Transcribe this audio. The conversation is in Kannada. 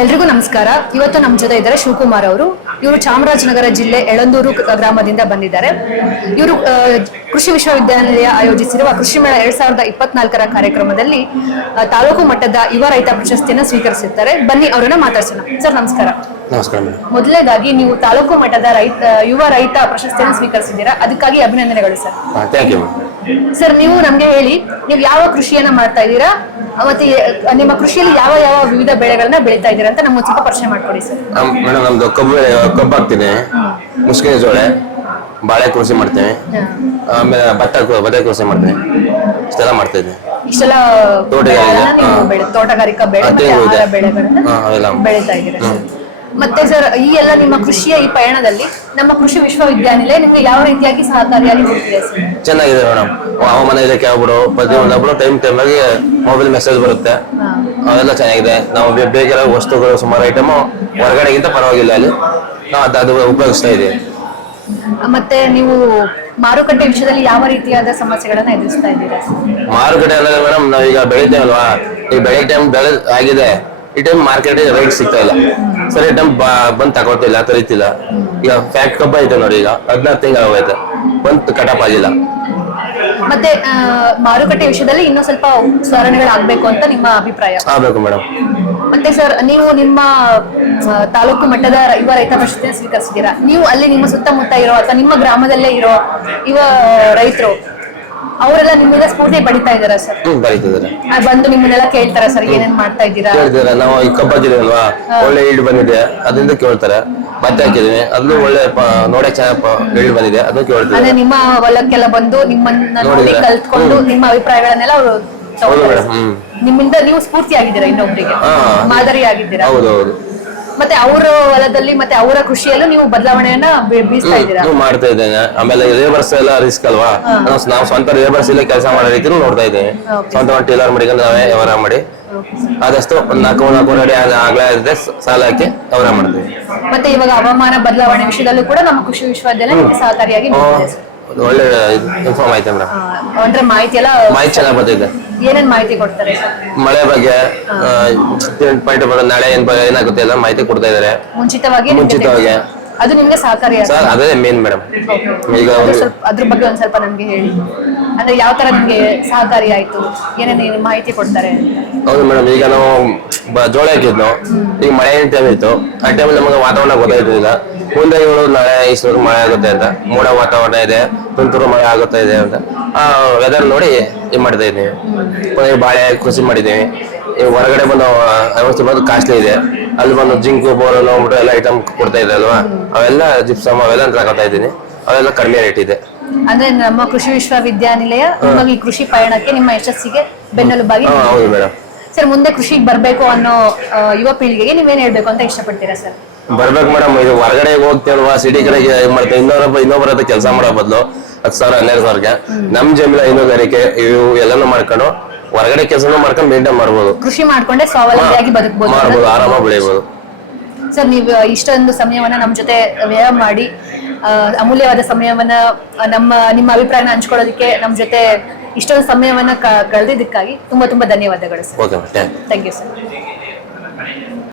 ಎಲ್ರಿಗೂ ನಮಸ್ಕಾರ. ಇವತ್ತು ನಮ್ಮ ಜೊತೆ ಇದ್ದಾರೆ ಶಿವಕುಮಾರ್ ಅವರು. ಇವರು ಚಾಮರಾಜನಗರ ಜಿಲ್ಲೆ ಯಳಂದೂರು ಗ್ರಾಮದಿಂದ ಬಂದಿದ್ದಾರೆ. ಇವರು ಕೃಷಿ ವಿಶ್ವವಿದ್ಯಾನಿಲಯ ಆಯೋಜಿಸಿರುವ ಕೃಷಿ ಮೇಳ 2024ರ ಕಾರ್ಯಕ್ರಮದಲ್ಲಿ ತಾಲೂಕು ಮಟ್ಟದ ಯುವ ರೈತ ಪ್ರಶಸ್ತಿಯನ್ನು ಸ್ವೀಕರಿಸಿದ್ದಾರೆ. ಬನ್ನಿ ಅವರನ್ನ ಮಾತಾಡ್ಸೋಣ. ಸರ್ ನಮಸ್ಕಾರ. ನಮಸ್ಕಾರ. ಮೊದಲನೇದಾಗಿ ನೀವು ತಾಲೂಕು ಮಟ್ಟದ ಯುವ ರೈತ ಪ್ರಶಸ್ತಿಯನ್ನು ಸ್ವೀಕರಿಸಿದ್ದೀರಾ, ಅದಕ್ಕಾಗಿ ಅಭಿನಂದನೆಗಳು ಸರ್. Thank you. ಸರ್, ನೀವು ನಮ್ಗೆ ಹೇಳಿ, ನೀವು ಯಾವ ಕೃಷಿಯನ್ನ ಮಾಡ್ತಾ ಇದ್ದೀರಾ ಮತ್ತೆ ನಿಮ್ಮ ಕೃಷಿಯಲ್ಲಿ ಯಾವ ಯಾವ ವಿವಿಧ ಬೆಳೆಗಳನ್ನ ಬೆಳೀತಾ ಇದ್ದೀರಾ ಅಂತ ನಮ್ಗೆ ಸ್ವಲ್ಪ ಪರಿಚಯ ಮಾಡ್ಕೊಡಿ ಸರ್. ಮೇಡಮ್, ನಮ್ದು ಕಬ್ಬು ಹಾಕ್ತೀನಿ, ಮುಸ್ಕಿನ ಜೋಳೆ, ಬಾಳೆ ಕೃಷಿ ಮಾಡ್ತೇವೆ, ಆಮೇಲೆ ಭತ್ತ ಕೃಷಿ ಮಾಡ್ತೇವೆ, ಇಷ್ಟೆಲ್ಲ ಮಾಡ್ತಾ ಇದ್ದೀನಿ. ಇಷ್ಟೆಲ್ಲ ತೋಟಗಾರಿಕಾ ಬೆಳೆ ಮತ್ತೆ ಆಹಾರ ಬೆಳೆಗಳನ್ನ ಬೆಳೀತಾ ಇದ್ದೀರಾ. ಮತ್ತೆ ಸರ್, ಈ ಎಲ್ಲ ನಿಮ್ಮ ಕೃಷಿಯ ಈ ಪಯಣದಲ್ಲಿ ನಮ್ಮ ಕೃಷಿ ವಿಶ್ವವಿದ್ಯಾನಿಲಯ ನಿಮ್ಗೆ ಯಾವ ರೀತಿಯಾಗಿ ಸಹಕಾರಿಯಾಗಿ ಕೊಡ್ತಿದೆ ಸರ್? ಚೆನ್ನಾಗಿದೆ ಮೇಡಮ್. ಹವಾಮಾನ ಇದಕ್ಕೆ ಆಗ್ಬಿಡು ಪ್ರತಿಯೊಂದೊಬ್ರು ಟೈಮ್ ಆಗಿ ಮೊಬೈಲ್ ಮೆಸೇಜ್ ಬರುತ್ತೆ, ಅವೆಲ್ಲ ಚೆನ್ನಾಗಿದೆ. ನಾವು ಬೇಕಾಗಿರೋ ವಸ್ತುಗಳು ಸುಮಾರು ಐಟಮ್ ಹೊರಗಡೆಗಿಂತ ಪರವಾಗಿಲ್ಲ, ಅಲ್ಲಿ ನಾವು ಅದು ಉಪಯೋಗಿಸ್ತಾ ಇದ್ದೀವಿ. ಮತ್ತೆ ನೀವು ಮಾರುಕಟ್ಟೆ ವಿಷಯದಲ್ಲಿ ಯಾವ ರೀತಿಯಾದ ಸಮಸ್ಯೆಗಳನ್ನ ಎದುರಿಸ್ತಾ ಇದ್ದೀರಾ? ಮಾರುಕಟ್ಟೆ ಅಂದ್ರೆ ಮೇಡಮ್, ನಾವೀಗ ಬೆಳಿತೇವಲ್ವಾ, ಈ ಬೆಳೆ ಟೈಮ್ ಬೆಳೆ ಆಗಿದೆ, ಈ ಟೈಮ್ ಮಾರ್ಕೆಟ್ ರೈಟ್ ಸಿಗ್ತಾ ಇಲ್ಲ, ಸರಿ ಟೈಮ್ ಬಂದ್ ತಗೋತಿಲ್ಲ, ತರೀತಿಲ್ಲ. ಈಗ ಫ್ಯಾಕ್ಟ್ ಕಬ್ಬ ಐತೆ ನೋಡಿ, ಈಗ 16 ತಿಂಗಳು ಆಗೋಯ್ತು, ಬಂದ್ ಕಟಾಪ್ ಆಗಿಲ್ಲ. ಮತ್ತೆ ಮಾರುಕಟ್ಟೆ ವಿಷಯದಲ್ಲಿ ಇನ್ನೂ ಸ್ವಲ್ಪ ಸುಧಾರಣೆಗಳಾಗಬೇಕು ಅಂತ ನಿಮ್ಮ ಅಭಿಪ್ರಾಯ? ಆಗ್ಬೇಕು ಮೇಡಮ್. ಮತ್ತೆ ಸರ್, ನೀವು ನಿಮ್ಮ ತಾಲೂಕು ಮಟ್ಟದ ಯುವ ರೈತ ಪ್ರಶಸ್ತಿಯನ್ನು ಸ್ವೀಕರಿಸಿದ್ದೀರಾ. ನೀವು ಅಲ್ಲಿ ನಿಮ್ಮ ಸುತ್ತಮುತ್ತ ಇರೋ ಅಥವಾ ನಿಮ್ಮ ಗ್ರಾಮದಲ್ಲೇ ಇರೋ ಯುವ ರೈತರು ಅವರೆಲ್ಲ ನಿಮ್ಮಿಂದ ಸ್ಫೂರ್ತಿ ಪಡಿತಾ ಇದಾರ ಸರ್? ಬರೀತಿದ್ದಾರೆ, ಬಂದು ನಿಮ್ಮನ್ನೆಲ್ಲ ಕೇಳ್ತಾರ ಸರ್, ಏನೇನ್ ಮಾಡ್ತಾ ಇದ್ದೀರಾ? ಕೇಳ್ತಾರೆ. ನಾವು ಈ ಕಬ್ಬ ಹಾಕಿದೀವಲ್ವಾ, ಒಳ್ಳೆ ಈಲ್ಡ್ ಬಂದಿದೆ, ಅದರಿಂದ ಕೇಳ್ತಾರೆ. ಭತ್ತ ಹಾಕಿದೀವಿ, ಅದ್ರೂ ಒಳ್ಳೆ ನೋಡಕ್ ಚೆನ್ನಾಗಿ ಈಲ್ಡ್ ಬಂದಿದೆ, ಅದನ್ನು ಕೇಳ್ತಾರೆ. ಅಂದ್ರೆ ನಿಮ್ಮ ಹೊಲಕ್ಕೆಲ್ಲ ಬಂದು ನಿಮ್ಮನ್ನ ನೋಡಿ ಕಲ್ತ್ಕೊಂಡು ನಿಮ್ಮ ಅಭಿಪ್ರಾಯಗಳನ್ನೆಲ್ಲ ಅವರು ನಿಮ್ಮಿಂದ ನೀವು ಸ್ಫೂರ್ತಿ ಆಗಿದ್ದೀರಾ, ಇನ್ನೊಬ್ರಿಗೆ ಮಾದರಿ ಆಗಿದ್ದೀರಾ. ಹೌದೌದು. ಮತ್ತೆ ಅವರ ಹೊಲದಲ್ಲಿ ಮತ್ತೆ ಅವರ ಕೃಷಿಯಲ್ಲೂ ನೀವು ಬದಲಾವಣೆಯನ್ನ ಬೀಸ್ತಾ ಇದ್ದೀರಾ? ಮಾಡ್ತಾ ಇದ್ದೇನೆ. ಆಮೇಲೆ ಲೇಬರ್ಸ್ ಎಲ್ಲ ರಿಸ್ಕ್ ಅಲ್ವಾ, ನಾವು ಸ್ವಂತ ಲೇಬರ್ಸ್ ಇಲ್ಲ ಕೆಲಸ ಮಾಡೋ ರೀತಿ ನೋಡ್ತಾ ಇದ್ದೇವೆ. ಸ್ವಂತ ಒಂದು ಟೇಲರ್ ಮಾಡಿಕೊಂಡು ನಾವೇ ವ್ಯವಹಾರ ಮಾಡಿ ಆದಷ್ಟು ಒಂದು 4 ಅಡಿ ಆಗ್ಲಾ ಇರುತ್ತೆ ಸಾಲ ಹಾಕಿ ವ್ಯವಹಾರ ಮಾಡ್ತೀವಿ. ಮತ್ತೆ ಇವಾಗ ಹವಾಮಾನ ಬದಲಾವಣೆ ವಿಷಯದಲ್ಲೂ ಕೂಡ ನಮ್ಮ ಕೃಷಿ ವಿಶ್ವವಿದ್ಯಾಲಯ ಸಹಕಾರಿಯಾಗಿ ಒಳ್ಳೆ ಇನ್ಫಾರ್ಮ್ ಆಯ್ತು ಮೇಡಮ್. ಅಂದ್ರೆ ಮಾಹಿತಿ ಚೆನ್ನಾಗಿ ಬರ್ತಿದೆ. ಏನೇನ್ ಮಾಹಿತಿ ಕೊಡ್ತಾರೆ? ಮಳೆ ಬಗ್ಗೆ, ನಾಳೆ ಏನಾಗುತ್ತೆ ಎಲ್ಲ ಮಾಹಿತಿ ಕೊಡ್ತಾ ಇದಾರೆ ಮುಂಚಿತವಾಗಿ. ಅದು ನಿಮ್ಗೆ ಸಹಕಾರಿ? ಅದೇ ಮೇನ್ ಮೇಡಮ್. ಈಗ ಅದ್ರ ಬಗ್ಗೆ ಒಂದ್ ಸ್ವಲ್ಪ ನಮ್ಗೆ ಹೇಳಿ, ಅಂದ್ರೆ ಯಾವ ತರ ನಿಮ್ಗೆ ಸಹಕಾರಿ ಆಯ್ತು, ಏನೇನು ಮಾಹಿತಿ ಕೊಡ್ತಾರೆ? ಹೌದು ಮೇಡಮ್, ಈಗ ನಾವು ಜೋಳ ಹಾಕಿದ್ನು, ಈಗ ಮಳೆ ಟೈಮ್ ಇತ್ತು, ಆ ಟೈಮ್ ನಮಗೆ ವಾತಾವರಣ ಗೊತ್ತಾಯ್ತು. ಈಗ ಮುಂದೆ ಇವರು ನಾಳೆ ಇಷ್ಟು ಮಳೆ ಆಗುತ್ತೆ ಅಂತ, ಮೋಡ ವಾತಾವರಣ ಇದೆ, ತುಂತುರು ಮಳೆ ಆಗುತ್ತಾ ಇದೆ ಅಂತ ಆ ವೆದರ್ ನೋಡಿ ಏನ್ ಮಾಡ್ತಾ ಇದ್ದೀವಿ. ಬಾಳೆ ಕೃಷಿ ಮಾಡಿದ್ದೀವಿ. ಈ ಹೊರಗಡೆ ಬಂದು ಔಷಧಿ ಬಂದು ಕಾಸ್ಟ್ಲಿ ಇದೆ, ಅಲ್ಲಿ ಬಂದು ಜಿಂಕು ಬೋರನ್ ಹೋಗ್ಬಿಟ್ಟು ಎಲ್ಲ ಐಟಮ್ ಕೊಡ್ತಾ ಇದೆ ಅಲ್ವಾ, ಅವೆಲ್ಲ ಜಿಪ್ಸಮ್ ಅವೆಲ್ಲ ತಗೋತಾ ಇದ್ದೀನಿ, ಅವೆಲ್ಲ ಕಡಿಮೆ ರೇಟ್ ಇದೆ. ಅಂದ್ರೆ ನಮ್ಮ ಕೃಷಿ ವಿಶ್ವವಿದ್ಯಾನಿಲಯ ಈ ಕೃಷಿ ಪಯಣಕ್ಕೆ ನಿಮ್ಮ ಯಶಸ್ಸಿಗೆ ಬೆನ್ನೆಲುಬಾಗಿ. ಹೌದು ಮೇಡಮ್. ಸರ್, ಮುಂದೆ ಕೃಷಿಗೆ ಬರ್ಬೇಕು ಅನ್ನೋ ಯುವ ಪೀಳಿಗೆಗೆ ನೀವೇನ್ ಹೇಳ್ಬೇಕು ಅಂತ ಇಷ್ಟಪಡ್ತೀರಾ ಸರ್? ಬರ್ಬೇಕು ಮೇಡಮ್. ಇದು ಹೊರಗಡೆ ಹೋಗ್ತೇವಲ್ವಾ, ಸಿಟಿ ಕಡೆಗೆ ಮಾಡ್ತೇವೆ, ಇನ್ನೊಬ್ಬರ ಹತ್ರ ಕೆಲಸ ಮಾಡೋ ಬದಲು 10,000 12,000ಗೆ ನಮ್ ಜಮೀನ ಹೈನುಗಾರಿಕೆ ಇವು ಎಲ್ಲಾನು ಮಾಡ್ಕೊಂಡು ಹೊರಗಡೆ ಕೆಲಸನೂ ಮಾಡ್ಕೊಂಡು ಮೇಂಟೈನ್ ಮಾಡ್ಬೋದು. ಕೃಷಿ ಮಾಡ್ಕೊಂಡೆ ಸ್ವಾವಲಂಬಿಯಾಗಿ ಬದುಕಬಹುದು, ಆರಾಮಾಗಿ ಬೆಳಿಬಹುದು. ಸರ್, ನೀವು ಇಷ್ಟೊಂದು ಸಮಯವನ್ನ ನಮ್ಮ ಜೊತೆ ವ್ಯಯ ಮಾಡಿ ಅಮೂಲ್ಯವಾದ ಸಮಯವನ್ನ ನಿಮ್ಮ ಅಭಿಪ್ರಾಯನ ಹಂಚ್ಕೊಳ್ಳೋದಕ್ಕೆ ನಮ್ಮ ಜೊತೆ ಇಷ್ಟೊಂದು ಸಮಯವನ್ನ ಕಳೆದಿದ್ದಕ್ಕಾಗಿ ತುಂಬಾ ಧನ್ಯವಾದಗಳು sir. Okay, thank you sir.